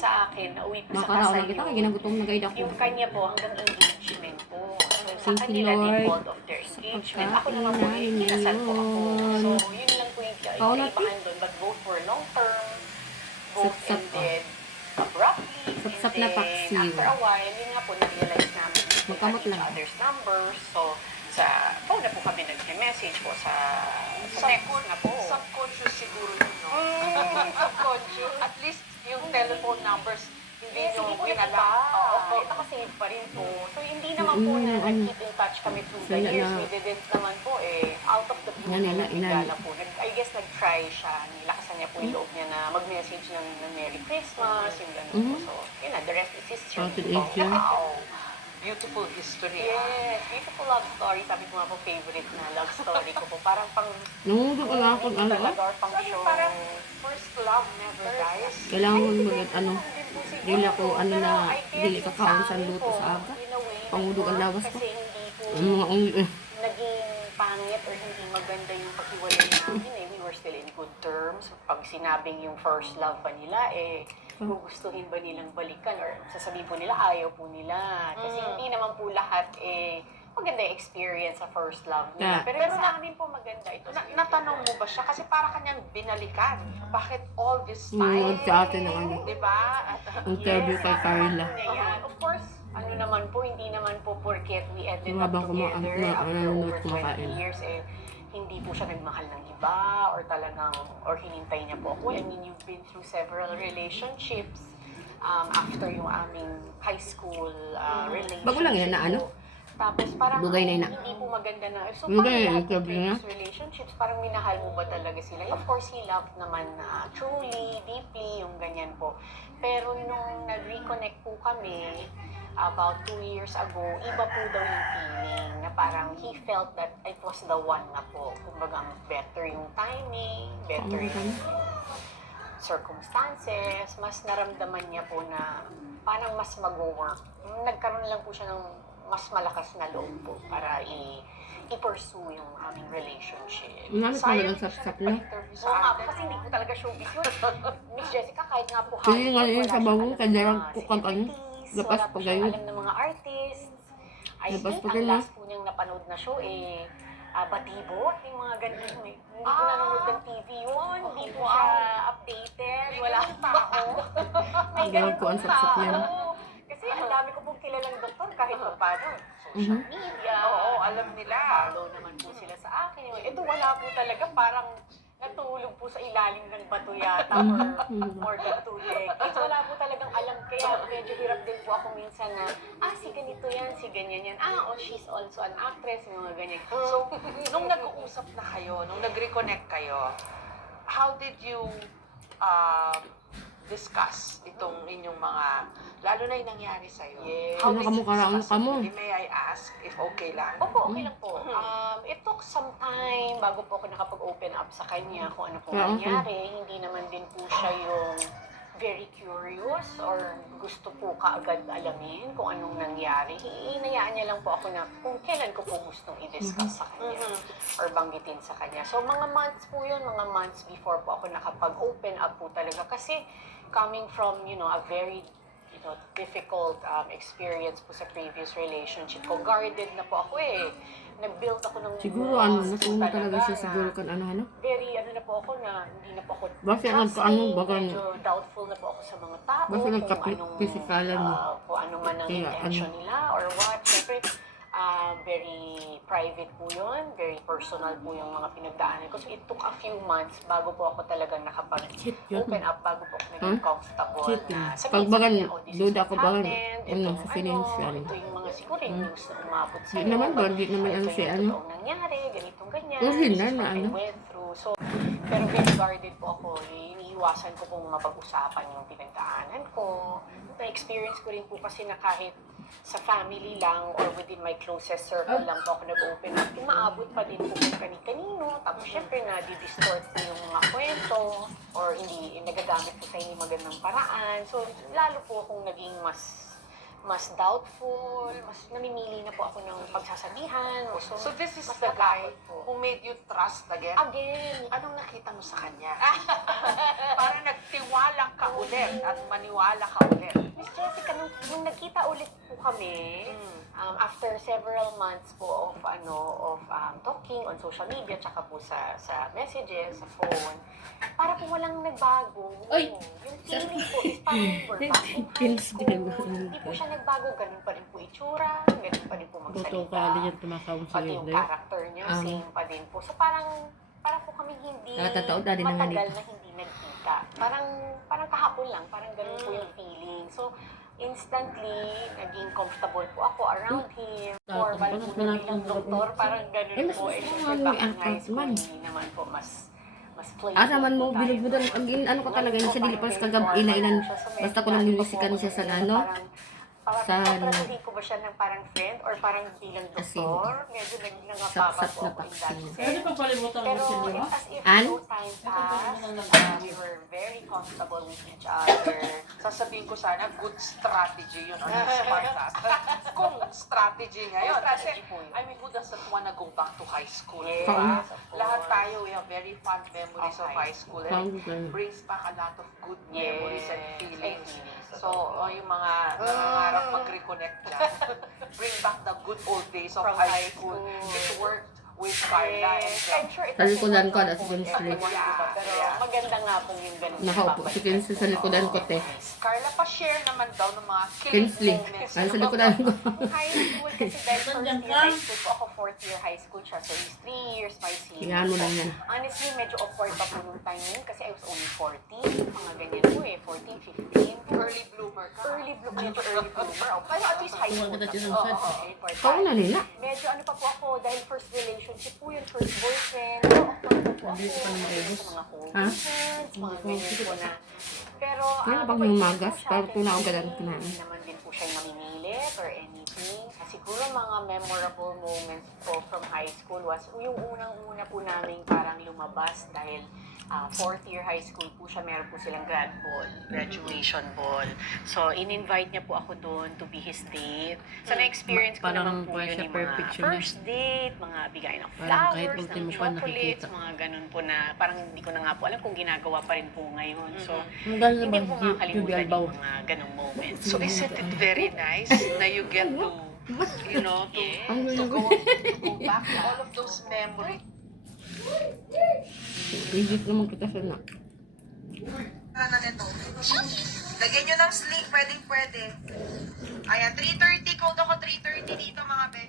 sa akin, nauwi po sa Makaraw kasal na kita, kaya yung, ginagutom na guide ako. yung kanya po hanggang engagement po. So, sa Thank you, kanila, Lord, default of their sa engagement. Ako pagkain naman po, namin kinasal po ako. ngayon. So, yun lang po yung Ikaw na, kaibahan doon. But both were long term, both Sapsap, ended abruptly, Sapsap and na then paksiw. after a while, yun nga po, na-realize namin we had Magkamot each lang. other's numbers. So, sa phone na po kami nag-message po sa text na po. Subconscious siguro yun, no? Subconscious. At least yung telephone numbers, hindi Yes, nyo hindi po winala. nakapa. Oo. Nakasave pa rin po. So, hindi naman po na nag-keep in touch kami through the Sila years. na- We didn't naman po out of the blue. Yan, bigla po. I guess nag-try siya. Nilakasan niya po yung loob niya na mag-message ng Merry Christmas, yung gano'n po. So, yun na, the rest is history. Outed age yan. Wow. Beautiful history. Yes, beautiful love story. Sabi ko nga po, favorite na love story ko po. Parang pang Nangunod ko na ako, ano, talaga or pang Sabi show. parang first love never dies. kailangan mo mag, ano, dili ako, ano na, dili ka kaon sa luto sa aga. Pangudog ang lawas ko. Kasi hindi po Ang mga ungli, naging pangit or hindi maganda yung paghiwalay namin eh. We were still in good terms. Pag sinabing yung first love pa nila gugustuhin ba nilang balikan or sasabihin po nila ayaw po nila. Kasi hindi naman po lahat maganda yung experience sa first love nila. Yeah. Pero sa amin po maganda ito. Natanong mo ba siya? Kasi para kanyang binalikan. Bakit all this nanonood time? sa atin ng ano, Diba? interview kay Carla. Yan. Of course, ano naman po, hindi naman po porket we ended up Habang together after nanonood over 20 kumakain. years, hindi po siya nagmahal ng iba or talagang, or hinintay niya po ako. I mean, you've been through several relationships after yung aming high school relationship. Bago lang yan na ano? Tapos parang Dugay na yun na. hindi po maganda na. So Dugay parang na lahat ng interview na. previous relationships, parang minahal mo ba talaga sila? Of course, he loved naman truly, deeply, yung ganyan po. Pero nung nag-reconnect po kami, about 2 years ago, iba po daw yung feeling na parang he felt that it was the one na po. Kumbaga, better yung timing, better yung circumstances, mas naramdaman niya po na parang mas mag-work. Nagkaroon lang po siya ng mas malakas na loob po para i-pursue yung aming relationship. Marami pa lang sapsap na. Oo nga po, kasi hindi po talaga showbiz yun. Miss Jessica, kahit nga po Kasi nga yun wala sa siyang bago, alam ng kanya mga kukang ano, celebrities, lapas wala pa po siyang gayon. alam ng mga artists. I Lapas think pa ang gayon, last po niyang napanood na show Batibot, yung mga ganun. Hindi po nanonood ng TV yun, hindi po siya updated, wala akong tao. May Gawin ko ang ganun sapsap yan. tao. Kasi ang dami ko pong kilalang doktor kahit pa paano. Social media. Oo, alam nila. Follow naman po sila sa akin. Ito wala po talaga, parang natulog po sa ilalim ng bato yata or more than 2 decades. Wala po talagang alam. Kaya medyo hirap din po ako minsan na, si ganito yan, si ganyan yan. She's also an actress, yung mga ganyan. So, nung nag-uusap na kayo, nung nag-reconnect kayo, how did you discuss itong inyong mga, lalo na yung nangyari sa'yo? Yes. How Ano did ka mo, you karaan discuss ka mo? it? May I ask if okay lang? Opo, okay lang po. It took some time bago po ako nakapag-open up sa kanya kung ano po Yeah, okay. nangyari. Hindi naman din po siya yung very curious or gusto po kaagad alamin kung anong nangyari. Hinayaan niya lang po ako na kung kailan ko po gustong i-discuss sa kanya or banggitin sa kanya. So mga months po yun, mga months before po ako nakapag-open up po talaga. Kasi coming from, a very difficult experience po sa previous relationship ko. Guarded na po ako Nag-build ako ng Siguro walls po natumo talaga siya na siguro kan ano. very na po ako na hindi na po ako Basta trusting, baga, medyo doubtful na po ako sa mga tao, Basta kung nagka-pisikalan mo. kung ano man ang Kaya, intention nila or what. Siyempre, very private po yun, very personal po yung mga pinagdaanan ko. So it took a few months bago po ako talagang nakapag-open up, bago po ako naging comfortable Cheat na yun. sabihin Pag sa bagan, kanya, this is duda what ako bagan, happened, ano, ito sa financial. ito yung mga siguro yung news na umabot sa'yo. Di naman ba, di naman ito ano yung si ano. totoong nangyari, ganitong ganyan, Oh, this yun is na, what I ano. went through. So, pero very guarded po ako. Iniiwasan ko pong mapag-usapan yung pinagdaanan ko. Na-experience ko rin po kasi na kahit sa family lang or within my closest circle lang po ako nag-open up, umaabot pa din po kung kani-kanino. Tapos syempre na-distort po yung mga kwento or hindi nagagamit po sa hindi magandang paraan. So lalo po akong naging mas mas doubtful, mas namimili na po ako ng pagsasabihan. So this is mas the guy natakot po. who made you trust again? Again, Anong nakita mo sa kanya? Para nagtiwala ka ulit at maniwala ka ulit. Miss Jessica, nung nagkita ulit po kami, after several months po of talking on social media, tsaka po sa messages, sa phone, para po walang nagbago. Ay! Yung feeling po is parang we're back in high Pins school. din. Hindi po siya nagbago, ganun pa rin po itsura, ganun pa rin po Boto ka magsalita. yan tumakawang sa Pati yung gilid. character niya, same pa din po. So parang po kami hindi Nakatataon na din naman matagal dito. na hindi nagkita. Parang kahapon lang, parang ganun po yung feeling. So, instantly, naging comfortable po ako around him. Formal po na bilang doktor, parang ganun Eh, mas po. gusto Eh, mo syempre, nga back in may high school, angkat man. hindi naman po mas playful Araman mo, po tayo. bilog-budan, ang ano ka talaga, yung sa dili pas kagab inailan, basta ko lang nilisikan siya sa ano, sa Patratuhin ko ba siya ng parang friend or parang bilang Asin. doktor? Medyo nangapapa Sap-sap po na ako in that vaccine. sense. Pwede pang palimutan Pero mo sa inyo, ha? it's as if An? no time passed, we were very comfortable with each other. Sasabihin ko sana, good strategy yun on his part. Kung strategy ngayon. Kung Kasi, strategy po yun. I mean, who doesn't wanna go back to high school? Yes, diba? of course. Lahat tayo, we have very fond memories of high school. And it Fountain. brings back a lot of good Yes. memories and feelings. And feelings. So, yung mga nangangarap mag-reconnect na, bring back the good old days of From high high school. school. It worked with Carla and Yes, Jen. I'm sure it Sa likodan ko, doesn't nasa work Queen's for Street. everyone, diba? Pero Yeah. maganda nga po yung ganun. Nakaupo si Kenzie sa likodan ko, te. Carla, pa-share naman daw ng mga killing Kinsley, moments. ano sa likodan ko. High school kasi dahil first year high school po ako, fourth year high school siya. So he's 3 years my senior. Tingnan mo lang yan. Honestly, medyo awkward pa po nung time yun kasi I was only 14. Mga ganyan po eh, 14, 15. Early bloomer ka. Early bloomer, medyo early bloomer. Oh, pero at least high school. Tuwa ka na dyan ng Oo, set. oo, important. Kau na nila. Medyo ano pa po ako, dahil first relationship po yun, first boyfriend. So, awkward pa po ako. Hindi ko pa na maubos. Sa mga Ha? friends, mga ganyan po na. Pero, Kaya pag mabait yung po magas, siya, parang tuna ako kasi ganun kinain. Hindi naman din po siya namimilit or anything. Siguro mga memorable moments po from high school was yung unang-una po namin parang lumabas dahil fourth year high school po siya, meron po silang graduation ball. So, in-invite niya po ako doon to be his date. So, na-experience ko Parang naman po parang yun siya yung mga perfection first date, mga bigay ng Parang kahit flowers, ng ultimo pa chocolates, nakikita. mga ganun po na parang hindi ko na nga po alam kung ginagawa pa rin po ngayon. So, Ang ganda hindi naman, ko Judy makakalimutan Albaw. yung mga ganong moments. So isn't it very nice na you get to, you know, to go back to all of those memories? Visit naman kita sa na. Ano nito? Lagyan nyo ng sleep, pwede. Ayan, 3:30, code ako 3:30 dito mga be.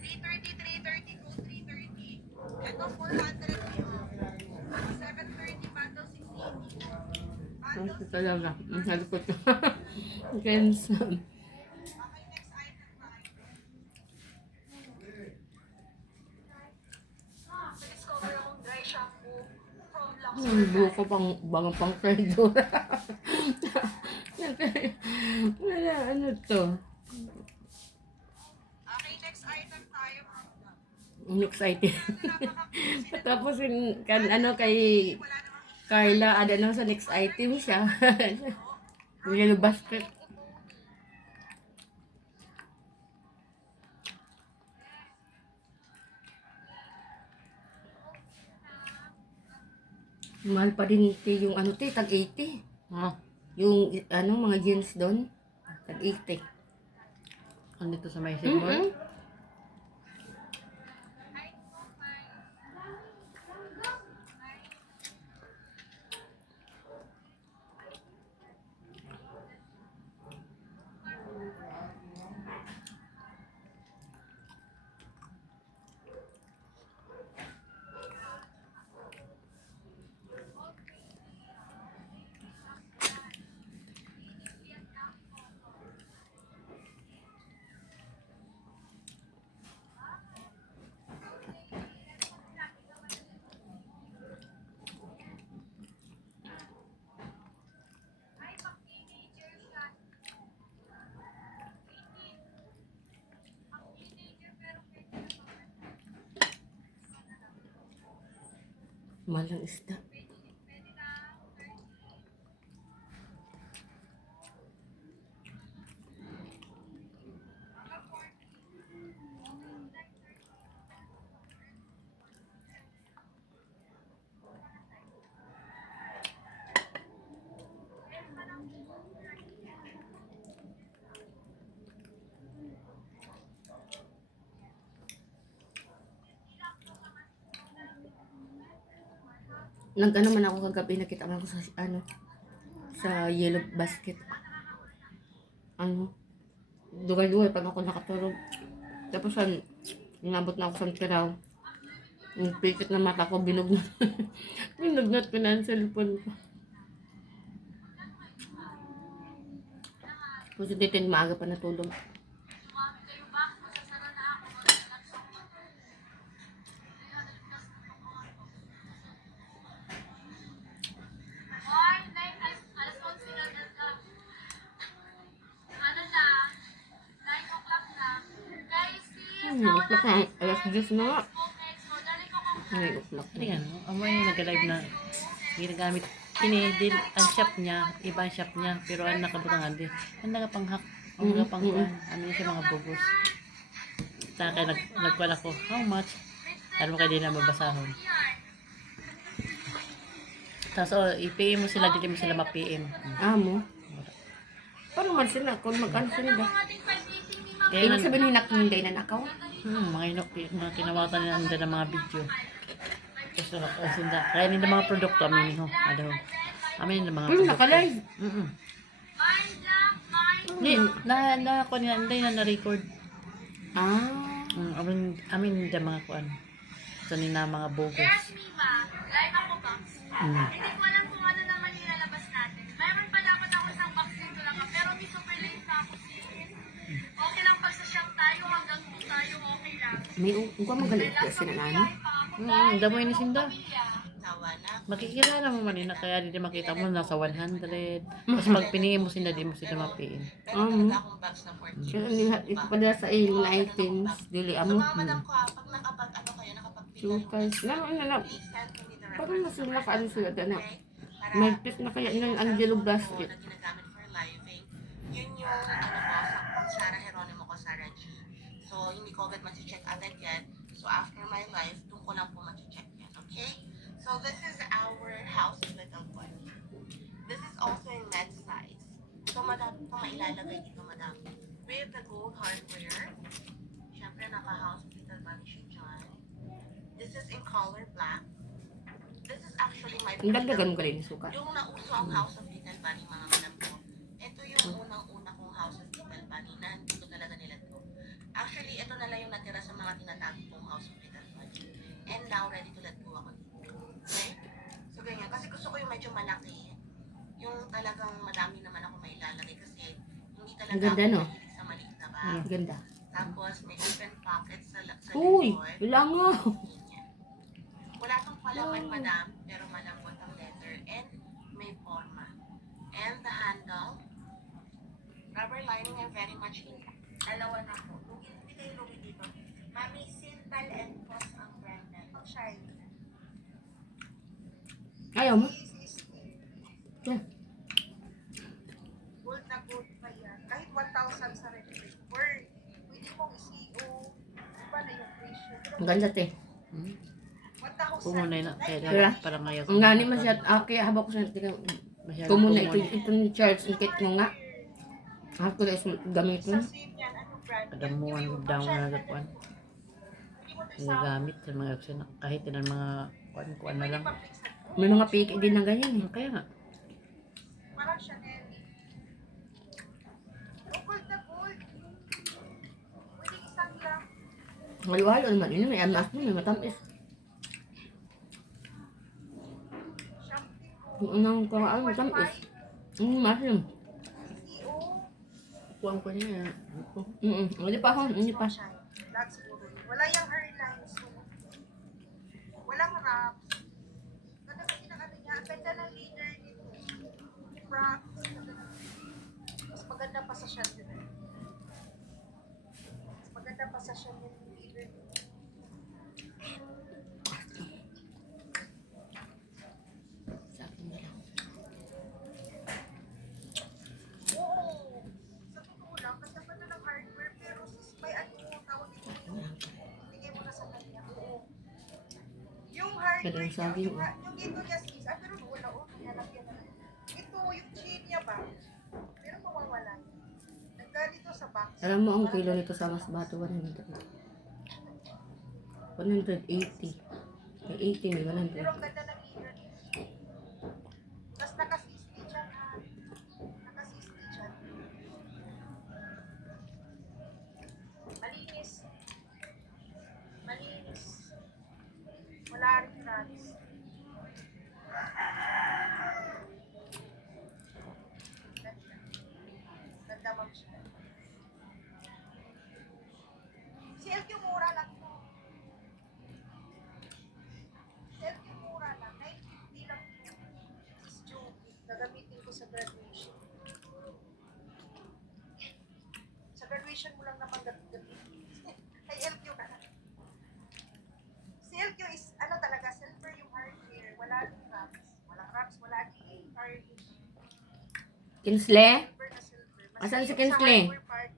3:30, code 3:30. Ito 400 dito. 7:30, bundle 680. Ang talaga. Ang halukot ko. Kensa. Okay, next item tayo. So, discover akong dry shampoo from Lux. Ang buko pang bangang pang fredura. Wala, ano to? Okay, next item tayo. I'm excited. Tapos yung, ano kay Carla, ada na sa next item siya. Yellow basket. Mahal pa din yung ano te, tag 80. Ah, Yung ano mga jeans doon, tag 80. andito sa may symbol. Mm-hmm. Mahal ang isda. Nag-ano man ako kagabi, nakita man ako sa, ano, sa yellow basket. Ano, dugay-dugay pag ako nakatulog. Tapos, inabot na ako sa tiraw. Yung pikit na mata ko, binugnot. Binugnot ko na ang cellphone ko. Kasi dito maaga pa natulog. Hoy, alas 11 na ka. Ano na? 9 o'clock na. Guys, sis, Uplak na, alas 10 na nga. okay, so dali ko kung Ay, uplak Hindi na. ano, amoy nag-live na ginagamit. Kini, ang shop niya, iba ang shop niya, pero ang nakabutangan din. Ang nakapanghak, ang nakapangkuhan, ano yun sa mga bubos. Sa akin, nagkuhan ako, how much? Alam mo kayo din na babasahon. Tapos, i-PM mo sila, dito mo sila ma-PM. Amo. Paano man sila? Kung mag-ano sila ba? Kaya Ibig sabihin hinakminday na nakaw? mga inok, mga kinawatan nila nila ng mga video. Gusto na, sinda. Kaya nila mga produkto, amin ho. Ano, amin nila mga Pero naka-live. Hindi, ako nila, hindi na na-record. Ah. Amin nila mga kuan. So nila mga bogus. Mima, live ako ba? Hindi ko alam kung ano naman yung ilalabas natin. Mayroon pa dapat ako isang box dito lang, pero may super late na ako sis. Okay lang pag sa shop tayo, hanggang 2 tayo, okay lang. May ugwa magaling kasi na nani. Damo yun ni Sinda. Makikilala mo man yun, kaya hindi makita mo nasa 100. Tapos pag piningin mo sila, di mo sila mapiin. Kaya ito pala sa iyo na items. Dili amo. Sukay. Na. Parang mas nakaano sila na. May tip na kaya yung Angelo basket. Yun yung ano ko, sa Sarah Geronimo ko, Sarah G. So, hindi ko agad mag-check agad yan. So, after my life, doon ko lang po mag-check yan. Okay? So, this is our house little boy. This is also in med size. So, madami ito mailalagay dito, madam. With the gold hardware. Siyempre, naka-house little bunny siya dyan. This is in color black. This is actually my Ang dagdagan mo galing suka. yung nauso ang House of Little Bunny, mga madam ko. Ito yung unang-una kong House of Little Bunny na hindi ko talaga nila to. Actually, ito na lang yung natira sa mga tinatago kong House of Little Bunny. And now, ready to let go ako dito. Okay? So, ganyan. Kasi gusto ko yung medyo malaki. Yung talagang madami naman ako mailalagay kasi hindi talaga Ang ganda, ako no? mahilig sa maliit na bag. Ganda. Tapos, may open pockets sa Uy, likod. ilangaw. Wala tong palaman, madam, pero malambot ang leather and may forma. And the handle, rubber lining and very much intact. Dalawa na po. Kung hindi kayo lumi dito, Mami, Sintal and Cos ang brand na. Ang shiny. Ayaw mo? Yeah. Gold na gold pa yan. Kahit 1,000 sa regular. Pwede mong i-CO. Iba na yung ratio. Ang ganda te. 1,000. Pumunay na, Kaya? kaya parang ngayon. Ang gani masyad. Kaya habang ko sa tika. Kumuna ito. Itong charge. Ikit mo nga. Ako na gamitin. Same yan. Ano brand? Kadamuan daw na nagkuhan. Ginagamit sa mga action. Kahit ng mga kuhan na lang. May mga piki din na ganyan eh. Kaya nga. Parang Chanel. Oh, gold na gold. Pwede isang lang. Halo-halo naman yun. May amas mo. May matamis. Yung unang karaan, matamis. Mas yun. CO. Kuhan ko niya. Hindi pa ako. Hindi pa. That's good. Wala yung hairlines. Walang wraps. Ganda kasi ng ano niya. Ang ganda ng leader nito. Wraps. Mas maganda pa sa shell yun. Mas maganda pa sa shell yung leader nito. Sa akin na lang. Oo. Sa totoo lang, kasi ganda ng hardware, pero may ano, tawag ito yung bigay mo na sa kanya. Oo. Yung hardware Ganda ng niya, saging, yung ito niya sis, pero wala, nalagyan na. Ito, yung chain niya ba? Pero mawawala. Nagkalito sa box. Alam mo ang kilo nito sa Masbate, 100. 180. May 80, may Pero 100. ang ganda ng leader niya. siya. Si LQ mura lang to. Si LQ mura lang. 950 lang to. It's joke. Gagamitin ko sa graduation. Sa graduation mo lang naman gagamitin. Kay LQ na lang. Si LQ is, ano talaga, silver yung hardware. Wala rin wraps. Walang wraps, wala rin varnish. Kinsle? Silver na silver. Mas Asan si yung sa Kinsley? hardware part,